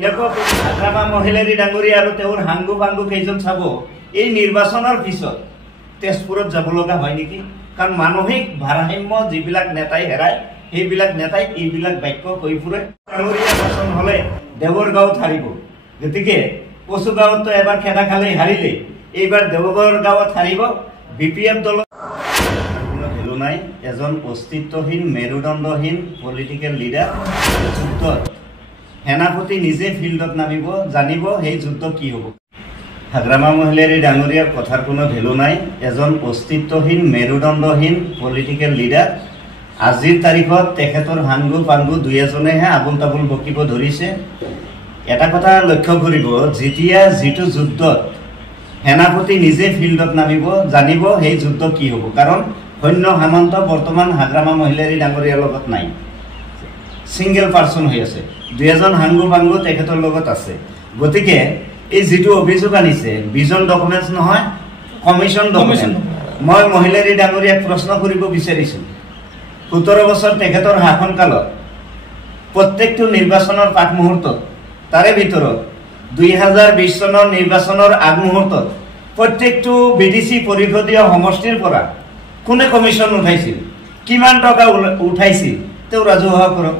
হাগ্ৰামা মহিলাৰী ডাঙৰীয়া আৰু তেওঁৰ হাংগু বাংগু কেইজন চাব এই নিৰ্বাচনৰ পিছত তেজপুৰত যাব লগা হয় নেকি? কাৰণ মানসিক ভাৰসাম্য যিবিলাক নেতাই হেৰাই সেইবিলাক নেতাই এইবিলাক বাক্য কৈ ফুৰে। ডাঙৰীয়া শাসন হলে দেৱৰগাঁৱত হাৰিব, গতিকে কচুগাঁৱতো এবাৰ খেদা খালেই হাৰিলে, এইবাৰ দেৱৰগাঁৱত হাৰিব। BPF দলত কোনো ভেলু নাই। এজন অস্তিত্বহীন মেৰুদণ্ডহীন পলিটিকেল লিডাৰ যুদ্ধত সেনাপতি নিজে ফিল্ডত নামিব, জানিব সেই যুদ্ধ কি হ'ব। হাগ্ৰামা মহিলাৰী ডাঙৰীয়াৰ কথাৰ কোনো ভেলু নাই। এজন অস্তিত্বহীন মেৰুদণ্ডহীন পলিটিকেল লিডাৰ আজিৰ তাৰিখত তেখেতৰ হাংগু পাংগু দুই এজনেহে আবুল তাবুল বকিব ধৰিছে। এটা কথা লক্ষ্য কৰিব, যেতিয়া যিটো যুদ্ধত সেনাপতি নিজে ফিল্ডত নামিব, জানিব সেই যুদ্ধ কি হ'ব। কাৰণ সৈন্য সামন্ত বৰ্তমান হাগ্ৰামা মহিলাৰী ডাঙৰীয়াৰ লগত নাই, ছিংগল পাৰ্চন হৈ আছে। দুই এজন হাংগু পাংগু তেখেতৰ লগত আছে। গতিকে এই যিটো অভিযোগ আনিছে ভিজন ডকুমেণ্টছ নহয়, কমিশ্যন ডকুমেণ্ট। মই মহিলাৰী ডাঙৰীয়াক প্ৰশ্ন কৰিব বিচাৰিছোঁ, 17 বছৰ তেখেতৰ শাসনকালত প্ৰত্যেকটো নিৰ্বাচনৰ পাক মুহূৰ্তত, তাৰে ভিতৰত 2020 চনৰ নিৰ্বাচনৰ আগমুহূৰ্তত প্ৰত্যেকটো BDC পৰিষদীয় সমষ্টিৰ পৰা কোনে কমিশ্যন উঠাইছিল, কিমান টকা উঠাইছিল, তেওঁ ৰাজহুৱা কৰক।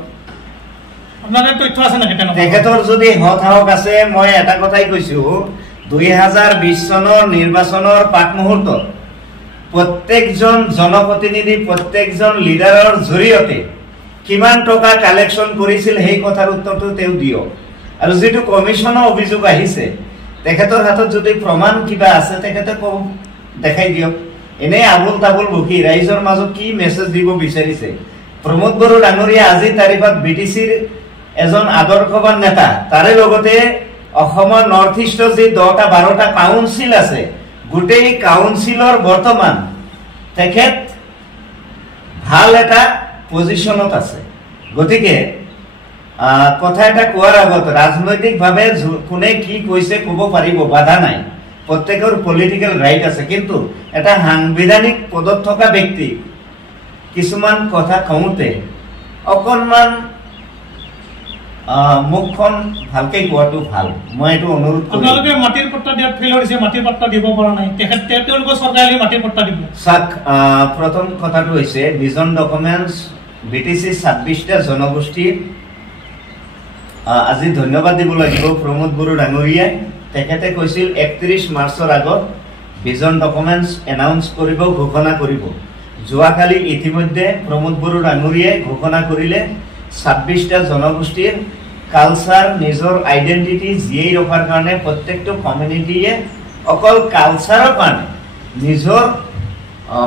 তেখেতৰ যদি হতাহক আছে, মই এটা কথাই কৈছো, 2020 চনৰ নিৰ্বাচনৰ পাক মুহূৰ্তত প্ৰত্যেকজন জনপ্ৰতিনিধি, প্ৰত্যেকজন লিডাৰৰ জৰিয়তে কিমান টকা কালেকশ্যন কৰিছিল সেই কথাৰ উত্তৰটো তেওঁ দিয়ক। আৰু যিটো কমিশ্যনৰ অভিযোগ আহিছে, তেখেতৰ হাতত যদি প্ৰমাণ কিবা আছে তেখেতে দেখাই দিয়ক। এনেই আবুল তাবুল বকি ৰাইজৰ মাজত কি মেছেজ দিব বিচাৰিছে? প্ৰমোদ বড়ো ডাঙৰীয়া আজিৰ তাৰিখত BDCৰ এজন আদৰ্শৱান নেতা, তাৰে লগতে অসমৰ নৰ্থ ইষ্টৰ যি 10-12টা কাউন্সিল আছে, গোটেই কাউন্সিলৰ বৰ্তমান তেখেত ভাল এটা পজিশ্যনত আছে। গতিকে কথা এটা কোৱাৰ আগত ৰাজনৈতিকভাৱে কোনে কি কৈছে ক'ব পাৰিব, বাধা নাই, প্ৰত্যেকৰ পলিটিকেল ৰাইট আছে। কিন্তু এটা সাংবিধানিক পদত থকা ব্যক্তি কিছুমান কথা কওঁতে অকণমান মুখখন ভালকে কোৱাটো ভাল। মই এইটো অনুৰোধ কৰিম। আপোনালোকে মাটিৰ পট্টা দিয়াত ফেইল হৈছে, মাটিৰ পট্টা দিব পৰা নাই, তেওঁলোকৰ চৰকাৰে মাটিৰ পট্টা দিব। চাওক, প্ৰথম কথাটো হৈছে ভিজন ডকুমেণ্টছ BTC 26টা জনগোষ্ঠীৰ আজি ধন্যবাদ দিব লাগিব প্ৰমোদ বড়ো ডাঙৰীয়াই। তেখেতে কৈছিল 31 মাৰ্চৰ আগত ভিজন ডকুমেণ্টছ এনাউন্স কৰিব, ঘোষণা কৰিব। যোৱাকালি ইতিমধ্যে প্ৰমোদ বড়ো ডাঙৰীয়াই ঘোষণা কৰিলে 26টা জনগোষ্ঠীৰ কালচাৰ, নিজৰ আইডেণ্টিটি জীয়াই ৰখাৰ কাৰণে প্ৰত্যেকটো কমিউনিটিয়ে অকল কালচাৰৰ কাৰণে, নিজৰ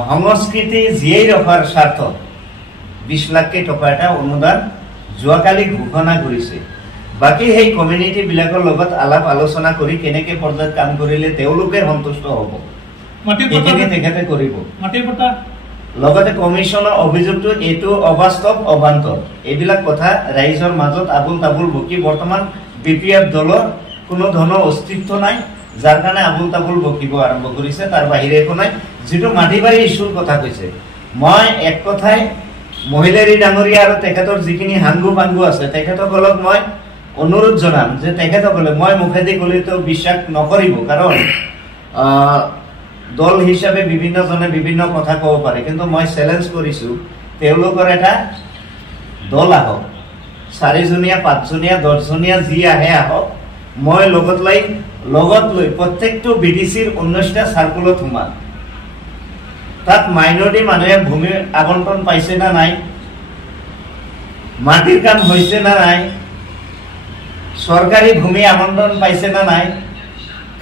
সংস্কৃতি জীয়াই ৰখাৰ স্বাৰ্থত 20 লাখ টকা এটা অনুদান যোৱাকালি ঘোষণা কৰিছে। বাকী সেই কমিউনিটিবিলাকৰ লগত আলাপ আলোচনা কৰি কেনেকে পৰ্যায়ত কাম কৰিলে তেওঁলোকে সন্তুষ্ট হ'ব, তেখেতে কৰিব। লগতে কমিশ্যনৰ অভিযোগটো এইটো অবাস্তৱ, অবান্তৰ, এইবিলাক কথা ৰাইজৰ মাজত আবুল তাবুল বকি বৰ্তমান BPF দলৰ কোনো ধৰণৰ অস্তিত্ব নাই, যাৰ কাৰণে আবুল তাবুল বকিব আৰম্ভ কৰিছে, তাৰ বাহিৰে একো নাই। যিটো মাটি বাৰী ইছ্যুৰ কথা কৈছে, মই এক কথাই মহিলাৰী ডাঙৰীয়া আৰু তেখেতৰ যিখিনি হাংগু পাংগু আছে তেখেতসকলক মই অনুৰোধ জনাম যে তেখেতসকলে, মই মুখেদি ক'লেতো বিশ্বাস নকৰিব, কাৰণ দল হিচাপে বিভিন্নজনে বিভিন্ন কথা ক'ব পাৰে, কিন্তু মই চেলেঞ্জ কৰিছো তেওঁলোকৰ এটা দল আহক, 4জনীয়া 5জনীয়া 10জনীয়া যি আহে আহক, মই লগত লৈ প্ৰত্যেকটো BDCৰ 19টা চাৰ্কুলত সোমাম। তাত মাইনৰিটি মানুহে ভূমি আবণ্টন পাইছে না নাই, মাটিৰ কাম হৈছে না নাই, চৰকাৰী ভূমি আবণ্টন পাইছে না নাই,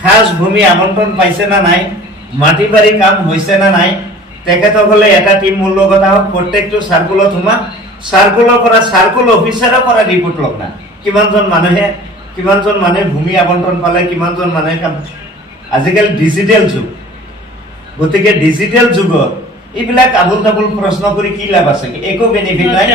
খাস ভূমি আবণ্টন পাইছে না নাই, মাটি বাৰী কাম হৈছে না নাই, তেখেতসকলে এটা টিম মোৰ লগত আহক, প্ৰত্যেকটো চাৰ্কুলত সোমাম। চাৰ্কুলৰ পৰা, চাৰ্কুল অফিচাৰৰ পৰা ৰিপৰ্ট লওক না, কিমানজন মানুহে ভূমি আবণ্টন পালে, কিমানজন মানুহে কাম। আজিকালি ডিজিটেল যুগ, গতিকে ডিজিটেল যুগত এইবিলাক আবুল তাবুল প্ৰশ্ন কৰি কি লাভ আছে? একো বেনিফিট নাই।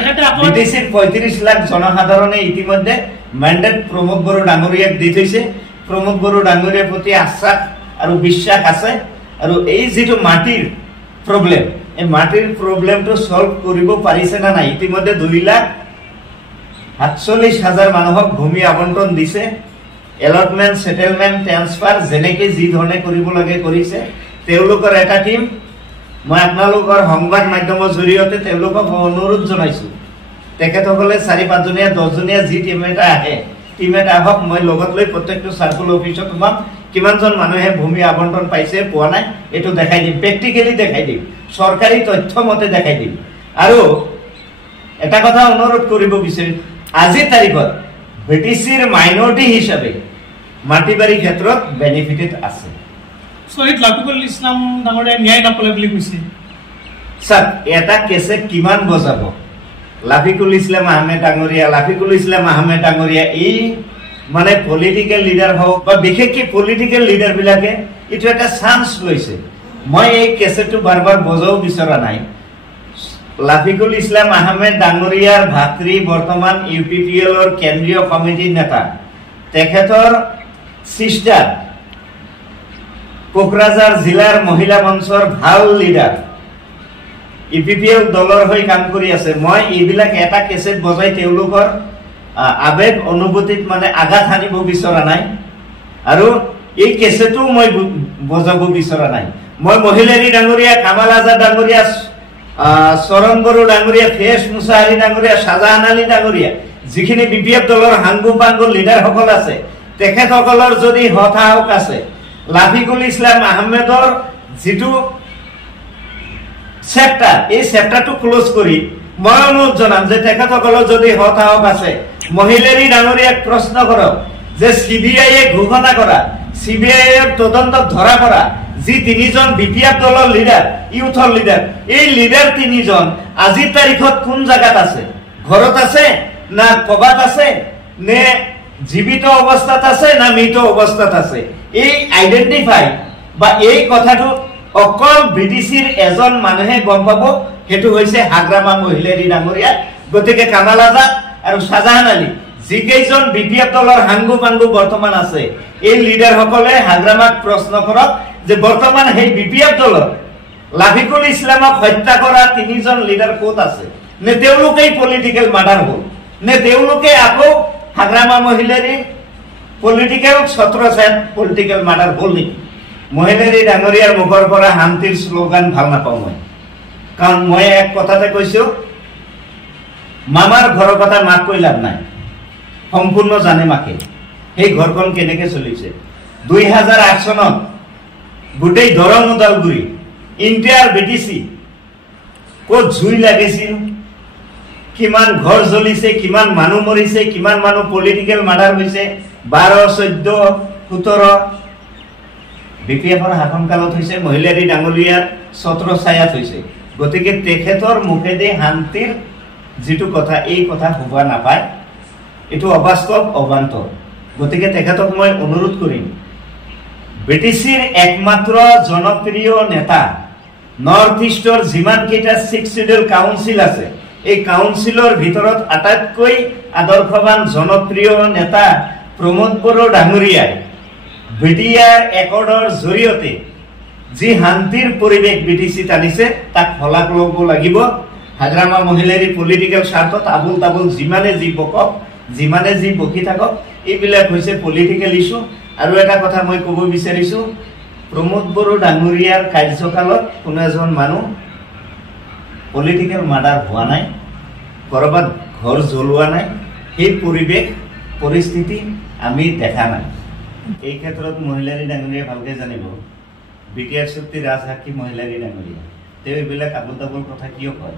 BTCৰ 35 লাখ জনসাধাৰণে ইতিমধ্যে মেণ্ডেট প্ৰমোদ বড়ো ডাঙৰীয়াক দি থৈছে। প্ৰমোদ বড়ো ডাঙৰীয়াৰ প্ৰতি আশ্বাস আৰু বিশ্বাস আছে। আৰু এই যিটো মাটিৰ প্ৰব্লেম, এই মাটিৰ প্ৰব্লেমটো সলভ কৰিব পাৰিছে না নাই? ইতিমধ্যে 2 লাখ 47,000 মানুহক ভূমি আবণ্টন দিছে, এলটমেন্ট, সেটেলমেন্ট, ট্ৰান্সফাৰ যেনেকৈ যি ধৰণে কৰিব লাগে কৰিছে। তেওঁলোকৰ এটা টিম, মই আপোনালোকৰ সংবাদ মাধ্যমৰ জৰিয়তে তেওঁলোকক অনুৰোধ জনাইছো, তেখেতসকলে 4-5জনীয়া 10জনীয়া যি টিম এটা আহে, টিম এটা আহক, মই লগত লৈ প্ৰত্যেকটো চাৰ্কুল অফিচত সোমাম, কিমানজন মানুহে ভূমি আবণ্টন পাইছে পোৱা নাই এইটো দেখাই দিম, প্ৰেক্টিকেলি দেখাই দিম, চৰকাৰী তথ্য মতে দেখাই দিম। আৰু এটা কথা অনুৰোধ কৰিব বিচাৰিম, আজিৰ তাৰিখত বিটিচিৰ মাইনৰিটি হিচাপে মাটিবাৰী ক্ষেত্ৰত বেনিফিটেড আছে। শ্বহীদ লাফিকুল ইছলাম ডাঙৰীয়াই ন্যায় নাপালে বুলি কৈছে। স্যাৰ, এটা কেছে কিমান বজাব? লাফিকুল ইছলাম আহমেদ ডাঙৰীয়া এই মানে পলিটিকেল লিডাৰ হওক বা বিশেষকৈ পলিটিকেল লিডাৰ বিলাকে এইটো এটা চান্স লৈছে। মই এই কেছেটটো বাৰ বজাব বিচৰা নাই। লাফিকুল ইছলাম আহমেদ ডাঙৰীয়াৰ ভাতৃ বৰ্তমান UPPLৰ কেন্দ্ৰীয় কমিটিৰ নেতা, তেখেতৰ সিস্টাৰ কোকৰাঝাৰ জিলাৰ মহিলা মঞ্চৰ ভাল লিডাৰ, UPPL দলৰ হৈ কাম কৰি আছে। মই এইবিলাক এটা কেছেট বজাই তেওঁলোকৰ আবেগ অনুভূতিত মানে আঘাত সানিব বিচৰা নাই, আৰু এই কেছেটো মই বজাব বিচৰা নাই। মই মহিলাৰী ডাঙৰীয়া, কামাল আজাদ ডাঙৰীয়া, চৰণ বড়ো ডাঙৰীয়া, ফেজ মুছাহাৰী ডাঙৰীয়া, শাহজাহান আলী ডাঙৰীয়া, যিখিনি BPF দলৰ হাংগু পাংগু লিডাৰসকল আছে, তেখেতসকলৰ যদি হতাহক আছে, লাফিকুল ইছলাম আহমেদৰ যিটো চেপ্টাৰ, এই চেপ্টাৰটো ক্লোজ কৰি মই অনুৰোধ জনাম যে তেখেতসকলৰ যদি হতাহক আছে, মহিলাৰী ডাঙৰীয়াক প্ৰশ্ন কৰক যে CBI ঘোষণা কৰা, CBI তদন্তত ধৰা কৰা যি 3জন BPF দলৰ লিডাৰ, ইউথৰ লিডাৰ, এই লিডাৰ 3জন আজিৰ তাৰিখত কোন জায়গাত আছে? ঘৰত আছে না কবাত আছে, নে জীৱিত অৱস্থাত আছে না মৃত অৱস্থাত আছে? এই আইডেন্টিফাই বা এই কথাটো অকল BTCৰ এজন মানুহে গম পাব, সেইটো হৈছে হাগ্ৰামা মহিলাৰী ডাঙৰীয়া। গতিকে কামাল আজাদ আৰু শাহজাহান আলী যিকেইজন BPF দলৰ হাংগু পাংগু বৰ্তমান আছে, এই লিডাৰসকলে হাগ্ৰামাক প্ৰশ্ন কৰক যে বৰ্তমান সেই BPF দলৰ লাফিকুল ইছলামক হত্যা কৰা 3জন লিডাৰ ক'ত আছে? নে তেওঁলোকেই পলিটিকেল মাৰ্ডাৰ হ'ল, নে তেওঁলোকে আকৌ হাগ্ৰামা মহিলাৰী পলিটিকেল ছত্ৰছায়াত পলিটিকেল মাৰ্ডাৰ হ'ল নেকি? মহিলাৰী ডাঙৰীয়াৰ মুখৰ পৰা শান্তিৰ শ্লোগান ভাল নাপাওঁ মই, কাৰণ মই এক কথাতে কৈছো, মামাৰ ঘৰৰ কথা মাক কৈ লাভ নাই, সম্পূৰ্ণ জানে মাকে সেই ঘৰখন কেনেকে চলিছে। 2008 চনত গোটেই দৰং ওদালগুৰি ইণ্টাৰ BTC ক'ত জুই লাগিছিল, কিমান ঘৰ জ্বলিছে, কিমান মানুহ মৰিছে, কিমান মানুহ পলিটিকেল মাৰ্ডাৰ হৈছে, 12, 14, 17 BPFৰ শাসনকালত হৈছে, মহিলাৰী ডাঙৰীয়াৰ ছত্ৰছায়াত হৈছে। গতিকে তেখেতৰ মুখেদি শান্তিৰ যিটো কথা, এই কথা হোৱা নাপায়, এইটো অবাস্তৱ, অবান্তৰ। গতিকে তেখেতক মই অনুৰোধ কৰিম, BTCৰ একমাত্ৰ জনপ্ৰিয় নেতা, নৰ্থ ইষ্টৰ যিমান কেইটা 6 শিডিউল কাউন্সিল আছে, এই কাউন্সিলৰ ভিতৰত আটাইতকৈ আদৰ্শৱান জনপ্ৰিয় নেতা প্ৰমোদ বড়ো ডাঙৰীয়াই BTR একৰ্ডৰ জৰিয়তে যি শান্তিৰ পৰিৱেশ BTCত আনিছে, তাক শলাগ ল'ব লাগিব। হাগ্ৰামা মহিলাৰী পলিটিকেল স্বাৰ্থত আবুল তাবুল যিমানে যি বকক, যিমানে যি বকি থাকক, এইবিলাক হৈছে পলিটিকেল ইস্যু। আৰু এটা কথা মই ক'ব বিচাৰিছো, প্ৰমোদ বড়ো ডাঙৰীয়াৰ কাৰ্যকালত কোনো এজন মানুহ পলিটিকেল মাৰ্ডাৰ হোৱা নাই, ক'ৰবাত ঘৰ জ্বলোৱা নাই, সেই পৰিৱেশ পৰিস্থিতি আমি দেখা নাই। এই ক্ষেত্ৰত মহিলাৰী ডাঙৰীয়া ভালকে জানিব, BTR শক্তি ৰাজসাক্ষী মহিলাৰী ডাঙৰীয়া, তেওঁ এইবিলাক আবুল তাবুল কথা কিয় কয়,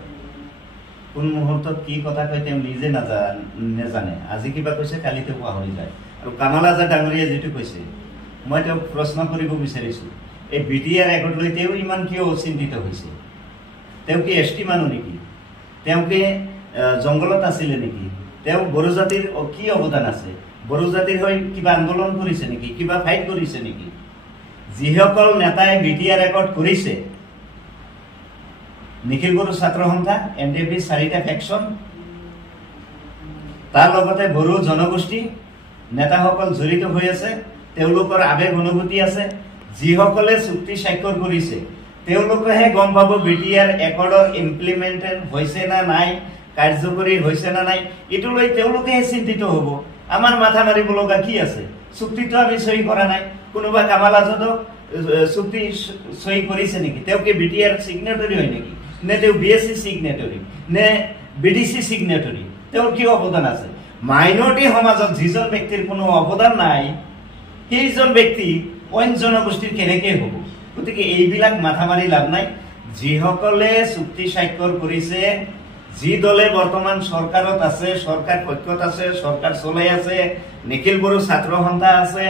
কোন মুহূৰ্তত কি কথা কয় তেওঁ নিজে নেজানে। আজি কিবা কৈছে, কালি তেওঁ পাহৰি যায়। আৰু কামাল আজাদ ডাঙৰীয়া যিটো কৈছে, মই তেওঁক প্ৰশ্ন কৰিব বিচাৰিছো, এই BTR একৰ্ড লৈ তেওঁ ইমান কিয় চিন্তিত হৈছে? তেওঁ কি ST মানুহ নেকি? তেওঁ কি জংঘলত আছিলে নেকি? তেওঁ বড়ো জাতিৰ কি অৱদান আছে? বড়ো জাতিৰ হৈ কিবা আন্দোলন কৰিছে নেকি? কিবা ফাইট কৰিছে নেকি? যিসকল নেতাই BTR একৰ্ড কৰিছে, নিখিল বড়ো ছাত্ৰ সন্থা, MDP 4টা ফেকশন, তাৰ লগতে বড়ো জনগোষ্ঠী নেতাসকল জড়িত হৈ আছে, তেওঁলোকৰ আবেগ অনুভূতি আছে। যিসকলে চুক্তি স্বাক্ষৰ কৰিছে তেওঁলোকেহে গম পাব BTR একৰ্ডৰ ইমপ্লিমেণ্টেড হৈছে না নাই, কাৰ্যকৰী হৈছে না নাই এইটো লৈ তেওঁলোকেহে চিন্তিত হ'ব। আমাৰ মাথা মাৰিব লগা কি আছে? চুক্তিটো আমি সহি কৰা নাই। কোনোবা কামাল আজাদক চুক্তি সহি কৰিছে নেকি? তেওঁ কি BTR সিগনেটৰী হয় নেকি? নে তেওঁ BSc সিগনেটৰী নে BDC সিগনেটৰী? তেওঁৰ কি অৱদান আছে? মাইনৰিটি সমাজত যিজন ব্যক্তিৰ কোনো অৱদান নাই সেইজন ব্যক্তি অইন জনগোষ্ঠীৰ কেনেকৈ হ'ব? গতিকে এইবিলাক মাথা মাৰি লাভ নাই। যিসকলে চুক্তি স্বাক্ষৰ কৰিছে, যি দলে বৰ্তমান চৰকাৰত আছে, চৰকাৰ পক্ষত আছে, চৰকাৰ চলাই আছে, নিখিল বড়ো ছাত্ৰ সন্থা আছে,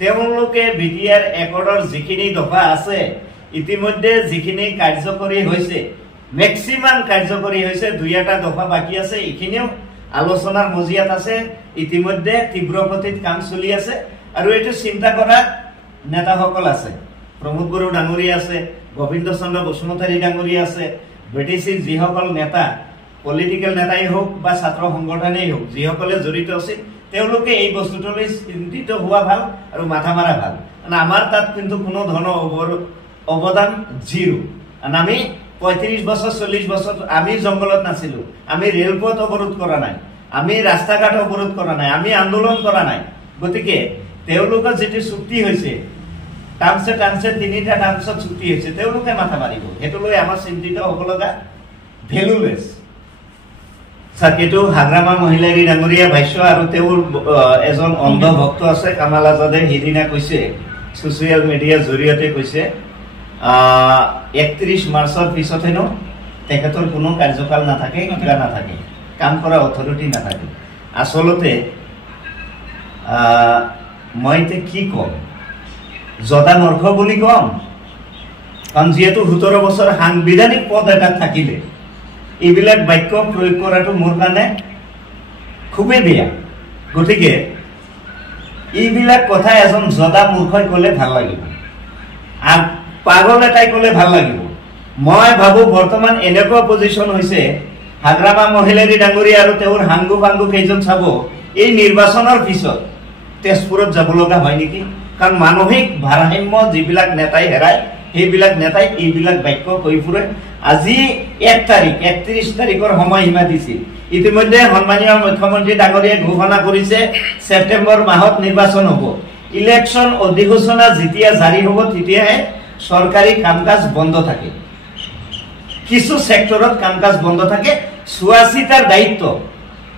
তেওঁলোকে BTR একৰ্ডৰ যিখিনি দফা আছে ইতিমধ্যে যিখিনি কাৰ্যকৰী হৈছে, মেক্সিমাম কাৰ্যকৰী হৈছে, 2-এটা দফা বাকী আছে। এইখিনিও আলোচনাৰ মজিয়াত আছে। ইতিমধ্যে তীব্ৰ গতিত কাম চলি আছে আৰু এইটো চিন্তা কৰা নেতাসকল আছে। প্ৰমোদ বড়ো ডাঙৰীয়া আছে, গোবিন্দ চন্দ্ৰ বসুমতাৰী ডাঙৰীয়া আছে, BTCৰ যিসকল নেতা, পলিটিকেল নেতাই হওক বা ছাত্ৰ সংগঠনেই হওক, যিসকলে জড়িত আছিল, তেওঁলোকে এই বস্তুটোলৈ চিন্তিত হোৱা ভাল আৰু মাথা মাৰা ভাল। আমাৰ তাত কিন্তু কোনো ধৰণৰ অৱদান জিৰো। আমি 35 বছৰ 40 বছৰ আমি জংঘলত নাছিলো, আমি ৰেলপথ অৱৰোধ কৰা নাই, আমি ৰাস্তা ঘাট অৱৰোধ কৰা নাই, আমি আন্দোলন কৰা নাই। গতিকে তেওঁলোকৰ যিটো চুক্তি হৈছে, টাৰ্মছে 3টা টাৰ্মছত চুক্তি হৈছে, তেওঁলোকে মাথা মাৰিব। সেইটো লৈ আমাৰ চিন্তিত হ'ব লগা ভেলুলেছ। এইটো হাগ্ৰামা মহিলাৰী ডাঙৰীয়া ভাষ্য আৰু তেওঁৰ এজন অন্ধ ভক্ত আছে কামাল আজাদে সেইদিনা কৈছে, ছচিয়েল মিডিয়াৰ জৰিয়তে কৈছে 31 মাৰ্চৰ পিছত হেনো তেখেতৰ কোনো কাৰ্যকাল নাথাকে, কিবা নাথাকে, কাম কৰা অথৰিটি নাথাকে। আচলতে মই এতিয়া কি ক'ম? জদা মূৰ্খ বুলি কম, কাৰণ যিহেতু 17 বছৰ সাংবিধানিক পদ এটাত থাকিলে এইবিলাক বাক্য প্ৰয়োগ কৰাটো মোৰ কাৰণে খুবেই বেয়া। গতিকে এইবিলাক কথা এজন জদা মূৰ্খই ক'লে ভাল লাগিব, আৰু পাগল এটাই ক'লে ভাল লাগিব। মই ভাবো বৰ্তমান এনেকুৱা পজিশ্যন হৈছে, হাগ্ৰামা মহিলাৰী ডাঙৰীয়া আৰু তেওঁৰ হাংগু বাংগু কেইজন চাব এই নিৰ্বাচনৰ পিছত তেজপুৰত যাব লগা হয় নেকি? কাৰণ মানসিক ভাৰসাম্য যিবিলাক নেতাই হেৰায়, সেইবিলাক নেতাই এইবিলাক বাক্য কৈ ফুৰে। আজি 1 তাৰিখ 31 তাৰিখৰ সময়সীমা দিছিল। ইতিমধ্যে সন্মানীয় মুখ্যমন্ত্ৰী ডাঙৰীয়াই ঘোষণা কৰিছে ছেপ্টেম্বৰ মাহত নিৰ্বাচন হ'ব। ইলেকশ্যন অধিসূচনা যেতিয়া জাৰি হ'ব তেতিয়াহে চৰকাৰী কাম কাজ বন্ধ থাকে, কিছু সেক্টৰত কাম কাজ বন্ধ থাকে। 84টাৰ দায়িত্ব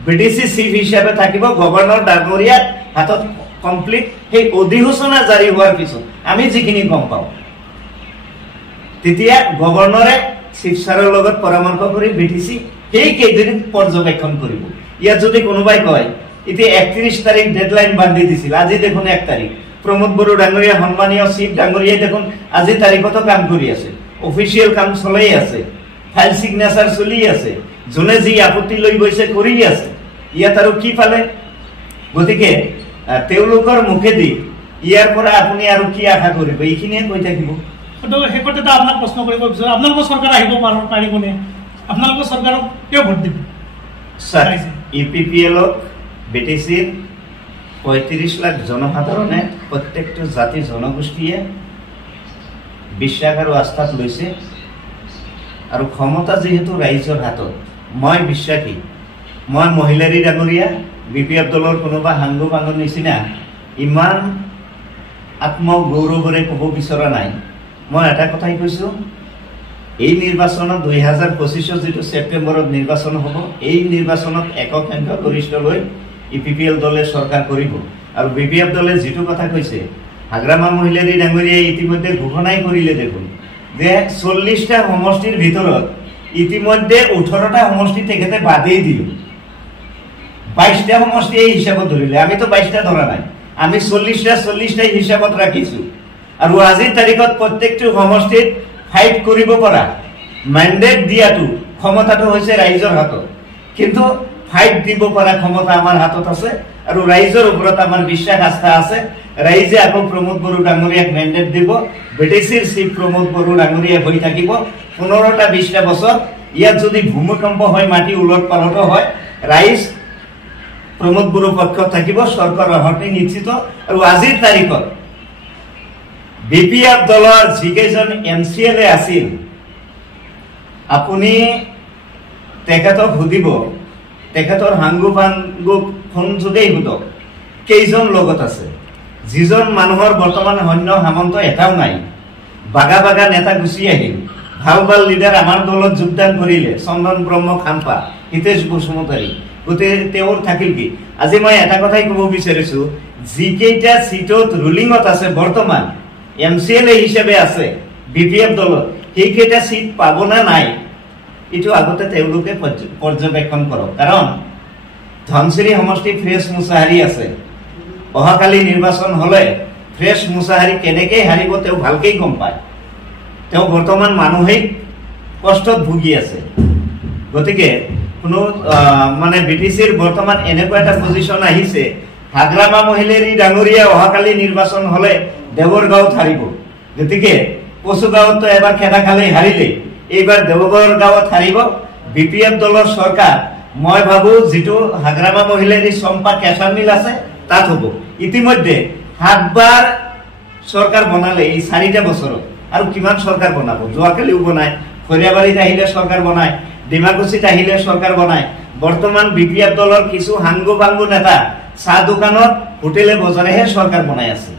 BDC চিফ হিচাপে থাকিব গভৰ্ণৰ ডাঙৰীয়াৰ হাতত কমপ্লিট। সেই অধিসূচনা জাৰি হোৱাৰ পিছত আমি যিখিনি গম পাওঁ, তেতিয়া গভৰ্ণৰে চিফ ছাৰৰ লগত পৰামৰ্শ কৰি BDC সেই কেইদিন পৰ্যবেক্ষণ কৰিব। ইয়াত যদি কোনোবাই কয় এতিয়া 31 তাৰিখ ডেডলাইন বান্ধি দিছিল, আজি দেখোন 1 তাৰিখ, প্ৰমোদ বড়ো ডাঙৰীয়া সন্মানীয় চিফ ডাঙৰীয়াই দেখোন আজি তাৰিখতো কাম কৰি আছে, অফিচিয়েল কাম চলাই আছে, ফাইল সিগনেচাৰ চলি আছে, যোনে যি আপত্তি লৈ গৈছে কৰি আছে। ইয়াত আৰু কি পালে? গতিকে তেওঁলোকৰ মুখেদি ইয়াৰ পৰা আপুনি আৰু কি আশা কৰিব? এইখিনিয়ে কৈ থাকিব। শেষত এটা আপোনাক প্ৰশ্ন কৰিব বিচাৰো, আপোনালোকৰ চৰকাৰ আহিব পাৰিবনে? আপোনালোকৰ চৰকাৰক কিয় ভোট দিব? UPPL BTCৰ 35 লাখ জনসাধাৰণে, প্ৰত্যেকটো জাতি জনগোষ্ঠীয়ে বিশ্বাস আৰু আস্থাত লৈছে, আৰু ক্ষমতা যিহেতু ৰাইজৰ হাতত। মই বিশ্বাসী, মই মহিলাৰী ডাঙৰীয়া BPF দলৰ কোনোবা হাংগু বাংগুৰ নিচিনা ইমান আত্মগৌৰৱেৰে ক'ব বিচৰা নাই। মই এটা কথাই কৈছো, এই নিৰ্বাচনত 2025 যিটো ছেপ্টেম্বৰত নিৰ্বাচন হ'ব, এই নিৰ্বাচনত একক সংখ্যাগৰিষ্ঠ লৈ UPPL দলে চৰকাৰ কৰিব। আৰু BPF দলে যিটো কথা কৈছে, হাগ্ৰামা মহিলাৰী ডাঙৰীয়াই ইতিমধ্যে ঘোষণাই কৰিলে দেখোন যে 40টা সমষ্টিৰ ভিতৰত ইতিমধ্যে 18টা সমষ্টি তেখেতে বাদেই দিল, 22টা সমষ্টি এই হিচাপত ধৰিলে। আমিতো 22টা ধৰা নাই, আমি 40টা হিচাপত ৰাখিছো। আৰু আজিৰ তাৰিখত প্ৰত্যেকটো সমষ্টিত ফাইট কৰিব পৰা মেণ্ডেট দিয়াটো ক্ষমতাটো হৈছে ৰাইজৰ হাতত, কিন্তু ফাইট দিব পৰা ক্ষমতা আমাৰ হাতত আছে। আৰু ৰাইজৰ ওপৰত আমাৰ বিশ্বাস আস্থা আছে। ৰাইজে আকৌ প্ৰমোদ বড়ো ডাঙৰীয়াক মেণ্ডেট দিব, BTCৰ চিফ প্ৰমোদ বড়ো ডাঙৰীয়া হৈ থাকিব 15টা 20টা বছৰ। ইয়াত যদি ভূমিকম্প হয়, মাটি উলট পালট হয়, ৰাইজ প্ৰমোদ বড়ো পক্ষত থাকিব, চৰকাৰৰ শক্তি নিশ্চিত। আৰু আজিৰ তাৰিখত BPF দলৰ যিকেইজন MCLA আছিল, আপুনি তেখেতক সুধিব, তেখেতৰ হাংগু পাংগু ফোন যোগেই সোধক কেইজন লগত আছে। যিজন মানুহৰ বৰ্তমান সৈন্য সামন্ত এটাও নাই, বাগা বাগা নেতা গুচি আহিল, ভাল ভাল লিডাৰ আমাৰ দলত যোগদান কৰিলে, চন্দন ব্ৰহ্ম খাম্পা, হিতেশ বসুমতাৰী, গোটেই তেওঁৰ থাকিল কি? আজি মই এটা কথাই ক'ব বিচাৰিছো, যিকেইটা চিটত ৰুলিঙত আছে বৰ্তমান MCLA হিচাপে আছে BPF দলত, সেইকেইটা চিট পাব না নাই এইটো আগতে তেওঁলোকে পৰ্যবেক্ষণ কৰক। কাৰণ ধনচিৰি সমষ্টি ফ্ৰেছ মুছাহাৰী আছে, অহাকালি নিৰ্বাচন হলে ফ্ৰেছ মুছাহাৰী কেনেকে হাৰিব তেওঁ ভালকেই গম পায়। তেওঁ বৰ্তমান মানসিক কষ্টত ভুগি আছে। গতিকে কোনো মানে BTCৰ বৰ্তমান এনেকুৱা এটা পজিশ্যন আহিছে, হাগ্ৰামা মহিলেৰী ডাঙৰীয়া অহাকালি নিৰ্বাচন হলে দেৱৰগাঁৱত হাৰিব। গতিকে কচুগাঁৱতো এবাৰ খেদা খালেই হাৰিলে, এইবাৰ দেৱগড় গাঁৱত হাৰিব। BPF দলৰ চৰকাৰ মই ভাবো যিটো হাগ্ৰামা মহিলেৰী চম্পা কেঁচা মিল আছে তাত হ'ব। ইতিমধ্যে 7 বাৰ চৰকাৰ বনালে এই 4টা বছৰত, আৰু কিমান চৰকাৰ বনাব? যোৱাকালিও বনায়, খৰিয়াবাৰীত আহিলে চৰকাৰ বনায়, ডিমাকুছিত আহিলে চৰকাৰ বনায়। বৰ্তমান BPF দলৰ কিছু হাংগু বাংগু নেতা চাহ দোকানত হোটেলে বজাৰেহে চৰকাৰ বনাই আছে।